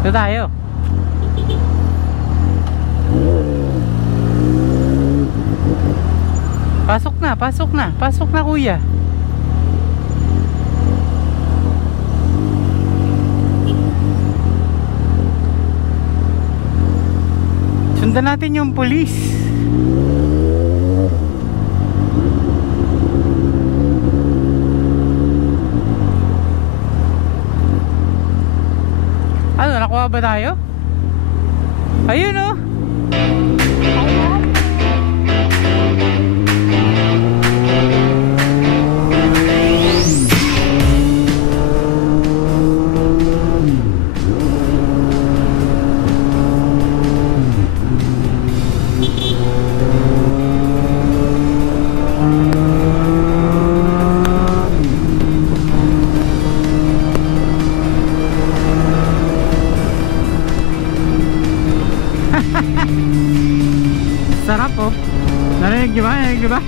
Ito tayo. Pasok na, pasok na. Pasok na kuya. Sundan natin yung pulis. Ano, nakuha ba tayo? Ayun oh. Sarap oh. Narinig nyo ba? Narinig nyo ba?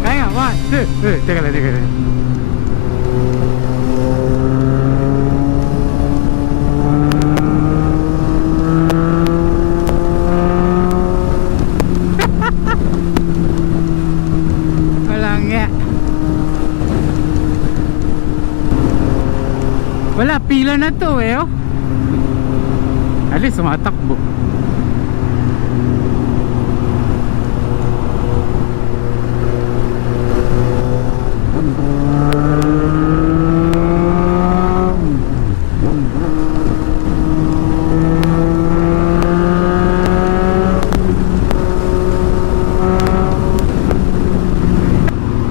Kaya nga, 1, 2, teka lang, teka lang. Wala nga. Wala, pila na to eh oh. Alis, sumatakbo.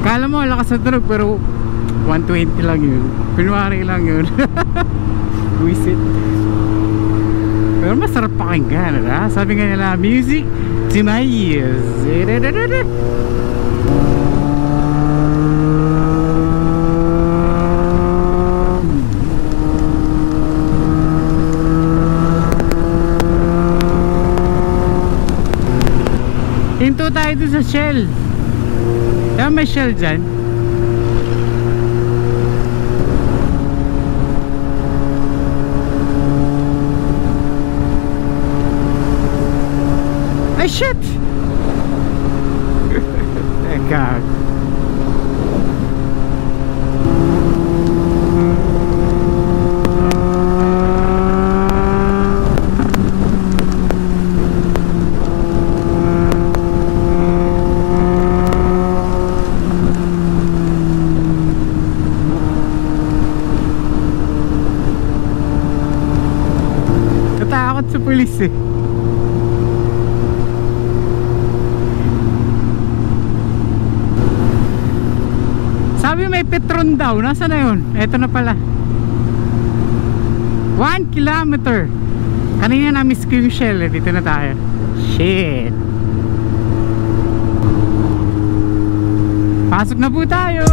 Kala mo lakas na tunog pero 120 lang yun. Pinwari lang yun. Wisit. Pero masarap pakinggan, ha? Sabi nga nila, music to my ears. Hinto tayo dun sa Shell. Kaya may Shell dyan. Ay shit! Teka. Natakot sa pulis eh. Sabi may Petron daw. Nasaan na yun? Eto na pala. 1 kilometer. Kanina na-miss ko yung Shell eh. Dito na tayo. Shit. Pasok na po tayo.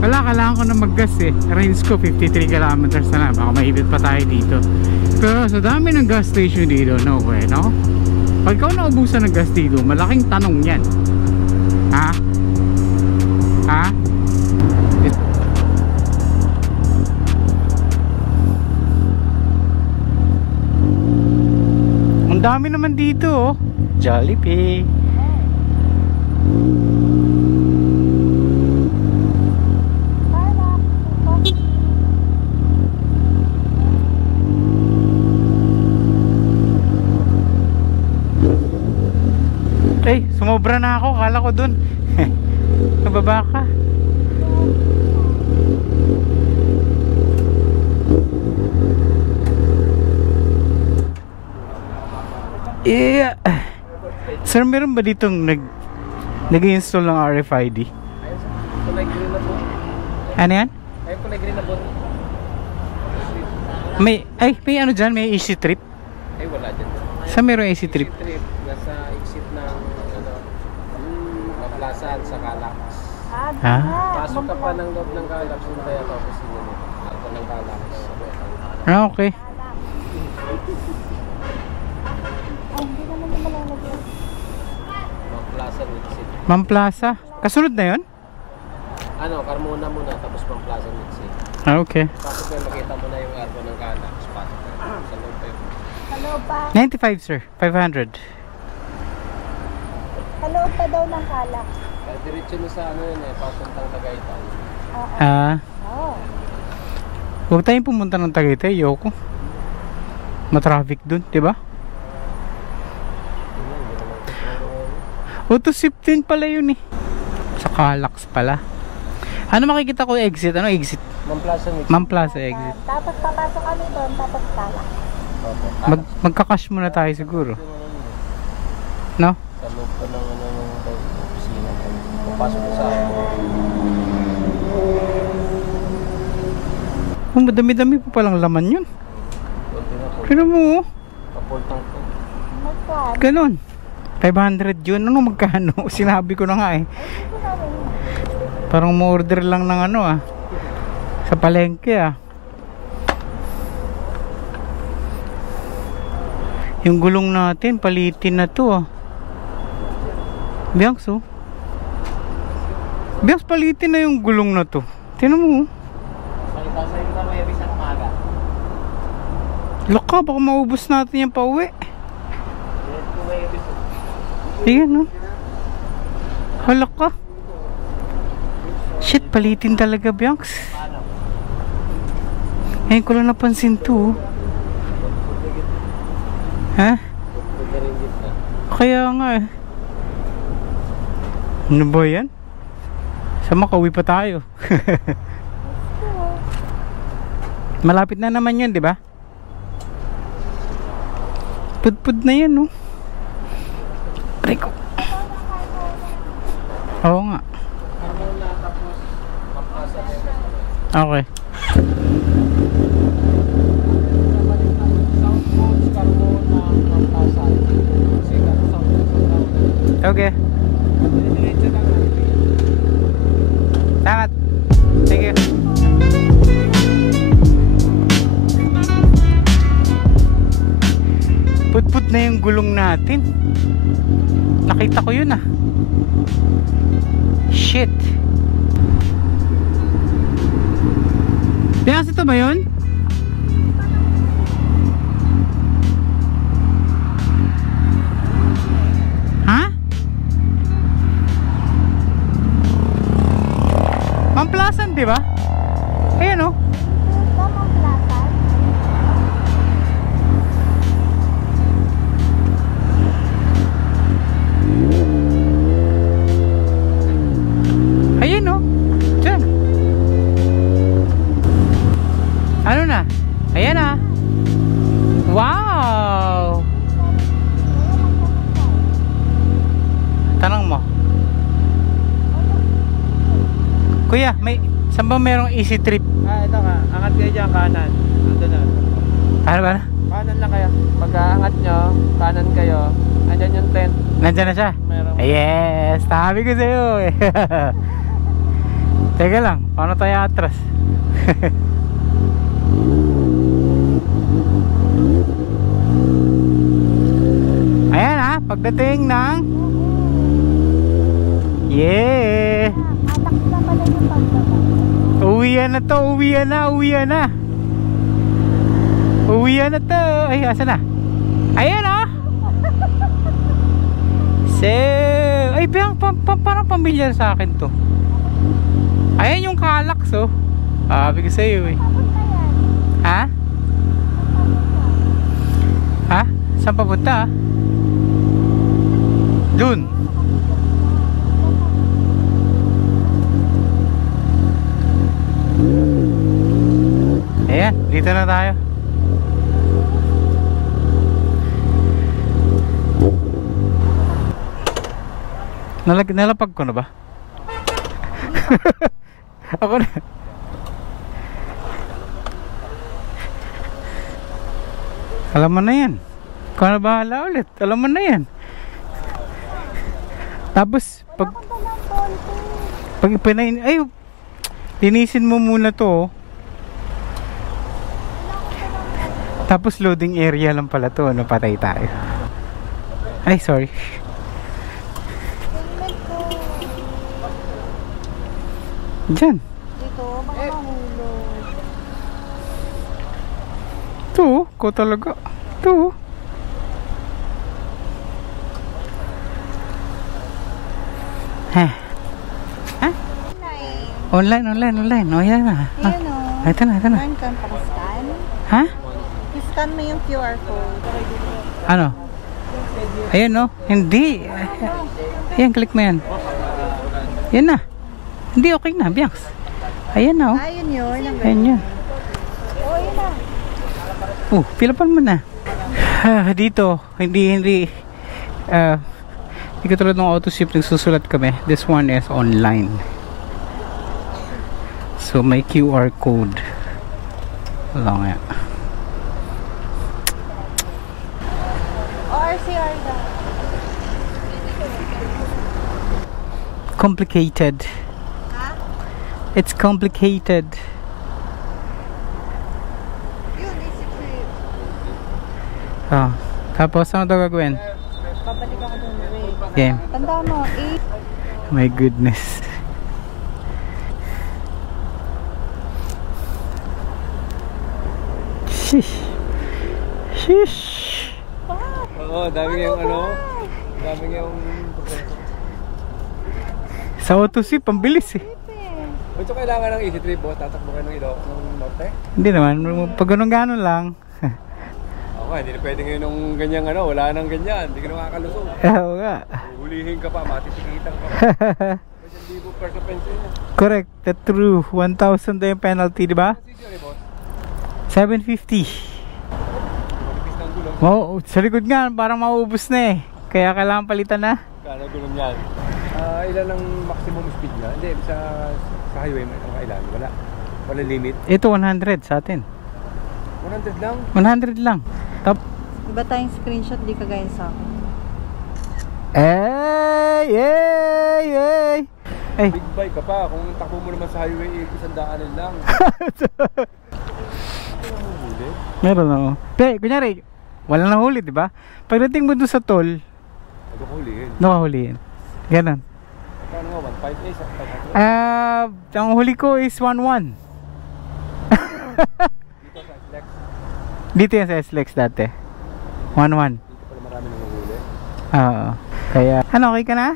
Wala, kailangan ko na mag-gas eh. Range ko 53 kilometers na lang. Baka mahigit pa tayo dito. Pero sa dami ng gas station dito, no way, no? Pag ikaw naubusan ng gas dito, malaking tanong yan. Ha? Ha? Ang dami naman dito, oh. Jollibee. Eh, sumobra na ako. Kala ko dun. Nababa ka. Yeah. Sir, meron ba ditong nag-install ng RFID? Kulay green na po. Ano yan? Ay, kulay green na po. May ano dyan? May easy trip? Ay, wala dyan. Saan meron easy trip? Easy trip. Nasa exit ng Maplasan sa Calax. Ha? Pasok ka pa ng loob ng Calax. Yung kaya ka opisina mo. Ako ng Calax. Ah, okay. Plaza Nixit. Ma'am Plaza. Kasunod na yun? Ano, Carmona muna, tapos Mount Plaza Nixit. Ah, okay. Pasok mo, makita mo na yung aircon ng Calax. Pasok mo. Sa loob pa yun. Hello pa. 95 sir. 500. Hello pa daw ng Calax. Kaya diretso na sa ano yun eh, papuntang Tagaytay. Oo. Ah, Oo. huwag tayong pumunta ng Tagaytay. Yoko. Ma-traffic dun, di ba? Auto 15 pala yun eh. Sa Calax pala. Ano makikita ko exit? Ano exit? Mount Plaza Nixit. Ma'am Plaza exit. Tapos papasok kami doon, tapos Calax. Opo. Magkakash muna tayo siguro. No? Sa loob pa ng ano yung opisina. Papasok mo sa Oh, madami-dami pa palang laman yun. Pero mo, kapultang ko. Magkaan. ganon. 500 yun. Ano magkano? Sinabi ko na nga eh. Ito namin. Parang mo-order lang ng ano ah. Sa palengke ah. Yung gulong natin, palitin na to ah. Bianx oh. Bianx, palitin na yung gulong na to. Tingnan mo oh. Salita sa iyo may isang umaga. Laka, baka maubos natin yan pa uwi. Ayan oh. Hala ka. Shit, palitin talaga Bianx. Ngayon ko lang napansin to oh. Ha? Kaya nga eh. Ano ba yan? Sa Makauwi pa tayo. Malapit na naman yun, di ba? Pudpud na yan, no? Rico. Oo nga. Okay. Okay. Salamat. Thank you. Put na yung gulong natin. Nakita ko yun ah. Shit. Bianx, ito ba yun? Ha? Ma'am Plaza, di ba? Ayan oh. Ito mo Plaza. Ayan oh. Diyan. Ano na? Ayan ah. Wow. Tanong mo. Kuya, saan ba merong easy trip? Ito nga. Angat kayo dyan, kanan. Ando na. Ano ba na? Kanan lang kayo. Pagka-angat nyo, kanan kayo. Andyan yung tent. Nandyan na siya? Meron. Yes! Sabi ko sa'yo eh. Teka lang, paano tayo atras? Ayan ha, pagdating ng yeah! Atak na pala yung pagbaba. Uwian na to, uwian na, uwian na. Uwian na to. Ay, asa na? Ayan oh! So, ay, parang pamilyar sa akin to. Ayan yung Calax oh. Sabi ko sa'yo eh. Tapos na yan. Ha? Ha? Saan papunta ah? Dun. Ayan, dito na tayo. Nalapag ko na ba? Ako na. Alam mo na yan. Ikaw na bahala ulit. Alam mo na yan. Tapos pag ipinain, ay, linisin mo muna to oh. Tapos loading area lang pala to. Ano, patay tayo. Ay, sorry. Diyan. Dito, baka mahulog. Ito, ko talaga. Ito. Heh. Ha? Online. O, yan na. Ayan o. Ito na. Learn ka para scan. Ha? I-scan mo yung QR code. Ano? Ayan, no? Hindi. Ayan, click mo yan. Yan na. Hindi, okay na, Bianx. Ayan na, oh. Ayun yun. Ayan yun. Oh, yun na. Pilapan mo na. Dito, hindi katulad ng AutoShip nagsusulat kami. This one is online. So, may QR code. Wala nga. ORCR daw. Complicated. Ha? It's complicated. Yun, easy trip. Tapos, ano daw gagawin? Babalik ako dun. Wait. Game. Tanda mo, 8. My goodness. Sheesh. Oo, dami yung ano. Dami yung... Sa AutoShip, ang bilis eh. Ito kailangan ng easy trip, boss. Tatakbo kayo ng norte. Hindi naman, pag ganun lang. Oo nga, hindi na pwede ngayon ng ganyang ano. Wala nang ganyan. Hindi ka na makakalusog. Oo nga. Hulihin ka pa, matitikitan ka pa. Kasi libo per sa pencil niya. Correct, that's true. 1,000 na yung penalty, di ba? Sisyo ni boss. 750. Manipis ng gulong. Oh, sa likod nga, parang mauubos na eh. Kaya kailangan palitan na. Kano gulong yan? Ilan ang maximum speed niya? Hindi, sa highway may kailan. Wala limit. Ito 100 sa atin. 100 lang? 100 lang. Iba tayong screenshot, di kagaya sa akin. Ay! Big bike ka pa. Kung takbo mo naman sa highway, 100 lang. Meron ako. Kunyari, wala na huli, di ba? Pagdating mo doon sa toll, nakahulihin. Ganon. Paano nga, 1.5 Ang huli ko is 1.1. dito sa SLEX. Dito yan sa SLEX dati. 1.1. Dito pala marami nang huli. Oo. Kaya, okay ka na?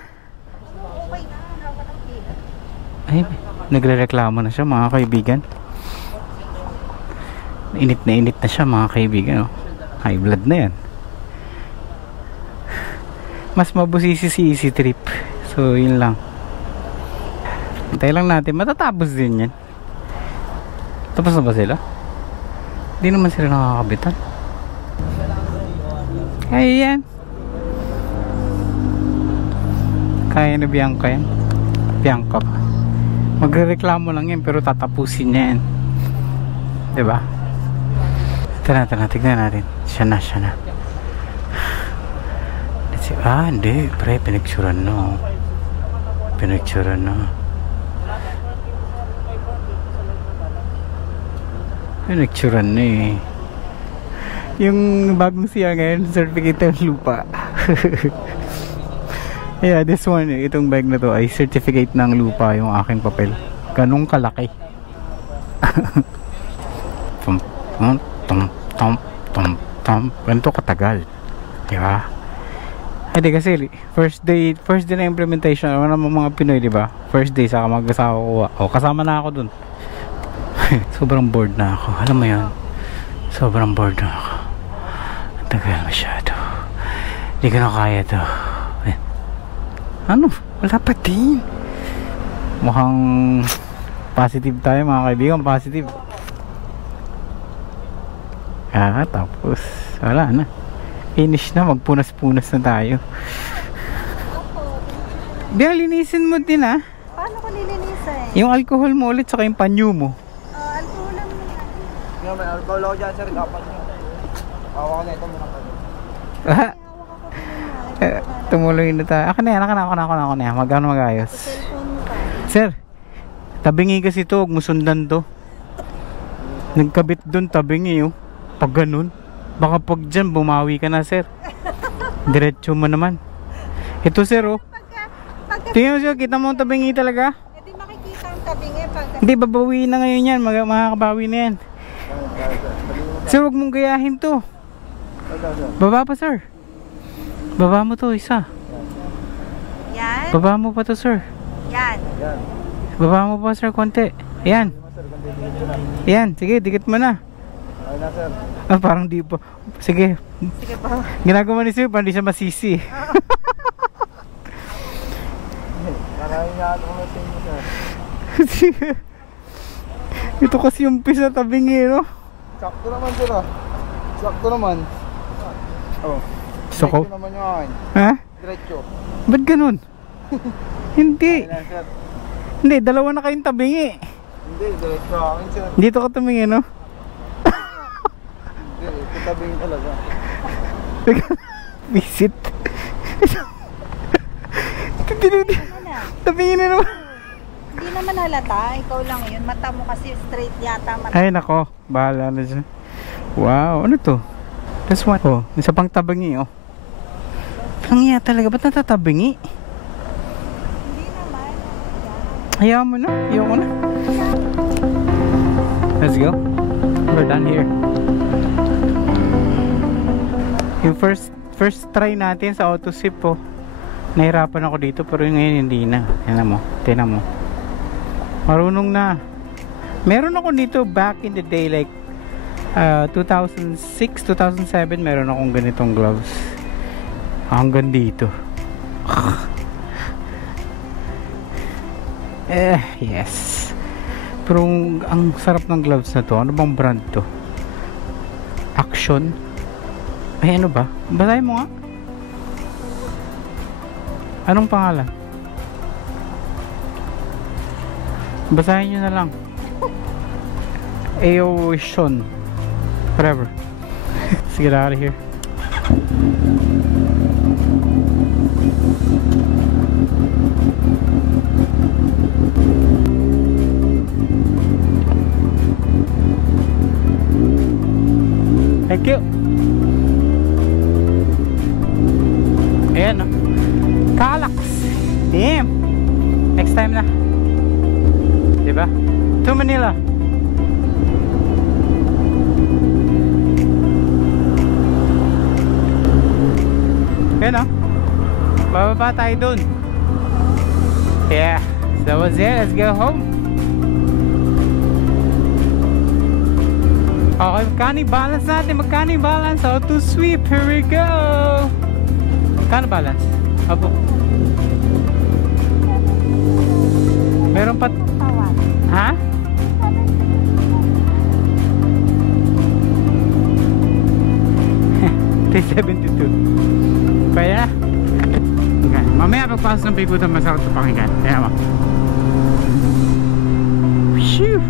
Ay, nagre-reklamo na siya mga kaibigan. Init na siya mga kaibigan. High blood na yan. Mas mabusisi si Easy Trip. So yun lang. Hintay lang natin. Matatapos din yan. Tapos na ba sila? Hindi naman sila nakakabitan. Kaya yan. Kaya na Bianca yan. Bianca pa. Magre-reklamo lang yan pero tatapusin niya yan. Diba? Tara, tignan natin. Siya na. Let's see. Hindi. Pre, pinicturan na. Pinicturan na eh. Yung bagong siya ngayon, certificate ng lupa. Yeah, this one, itong bag na to ay certificate ng lupa yung aking papel. Ganong kalaki. Ganito katagal. Diba? Hindi kasi first day na implementation. Ano naman mga Pinoy, diba? First day saka mag-asawa kuha. Kasama na ako dun. Sobrang bored na ako. Alam mo yun? Sobrang bored na ako. Ang tagal masyado. Hindi ko na kaya to. Ano? Wala pa din. Mukhang positive tayo mga kaibigan. Positive. Tapos wala na. Finish na. Magpunas-punas na tayo. Biang linisin mo din Paano ko nilinisin? yung alcohol mo ulit saka yung panyo mo. Alcohol lang naman. May alcohol ako dyan, sir. Dapat nyo. Hawa ko na ito muna pa. Hawak ako din. Tumuloy na tayo. Ako na yan. Magkano mag-ayos. Cellphone mo pa. Sir, tabingi kasi to. Huwag mo sundan to. Nagkabit doon tabingi Pag ganun. Baka pag dyan bumawi ka na, sir. Diretso mo naman. Ito, sir, Pagka tingnan mo siya. Kita mo ang tabingi talaga. di makikita ang tabingi. Hindi, babawiin na ngayon yan. Makakabawi na yan. Sir, huwag mong gayahin to. Baba pa, sir. Baba mo to, isa. Yan. Baba mo pa to, sir. Yan. Baba mo pa, sir, konti. Yan. Yan, sige, dikit mo na. Ah, parang di pa. Sige. Sige pa. Ginagawa ni sir, parang di siya masisi. Sige. Ito kasi yung pisa tabing eh, no? Sakto naman sila. Sakto naman. Oh. Gusto ko? Diretso naman yung akin. Ha? Diretso. Ba't ganun? Hindi. Kailan, sir? Hindi, dalawa na kayong tabingi. Hindi, diretso akin sir. Dito ka tumingin, no? Hindi, kitabing talaga. Visit. Tabingin na naman. Hindi naman halata. Ikaw lang yun. Mata mo kasi straight yata. Mata. Ay, nako. Bahala na siya. Wow, ano to? This one. Oh, isa pang tabingi, oh. Langya talaga. Ba't natatabingi? Hindi naman. Hayaan mo na. Ayoko na. Let's go. We're done here. Yung first try natin sa auto sip, oh. Nahirapan ako dito pero ngayon hindi na. Tingnan mo. Tingnan mo. Marunong na. Meron ako dito back in the day like 2006, 2007 meron akong ganitong gloves. Hanggang dito. Yes. Pero ang sarap ng gloves na to. Ano bang brand to? Action. Ay, ano ba? Basahin mo nga. Anong pangalan? Basahin nyo na lang. Aocean. Whatever. Let's get out of here. Thank you. Ayan, no? Calax. Damn. Next time na. Diba? To Manila. Ayan, no? Bababa tayo dun. Yeah. That was it. Let's go home. Okay, magkano balance natin? Magkano balance? Auto sweep. Here we go. Magkano balance? Apo. Meron pa. Ha? $372. Kaya na. Okay. Mamaya pagpasok ng pikutan masarap ito pakinggan. Kaya mo. Phew.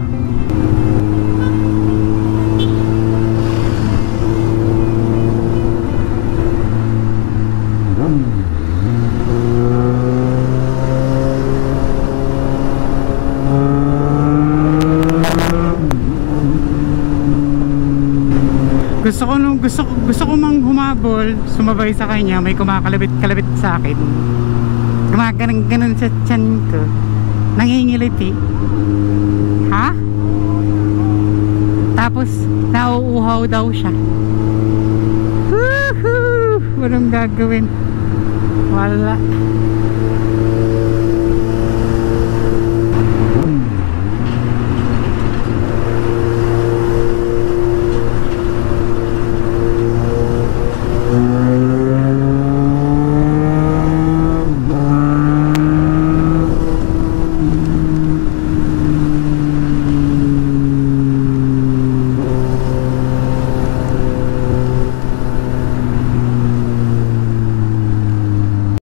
Gusto ko mang humabol, sumabay sa kanya, may kumakalabit-kalabit sa akin. Gumaganon-ganon sa tiyan ko. Nangingiliti. Ha? Tapos, nauuhaw daw siya. Woohoo! Walang gagawin. Wala.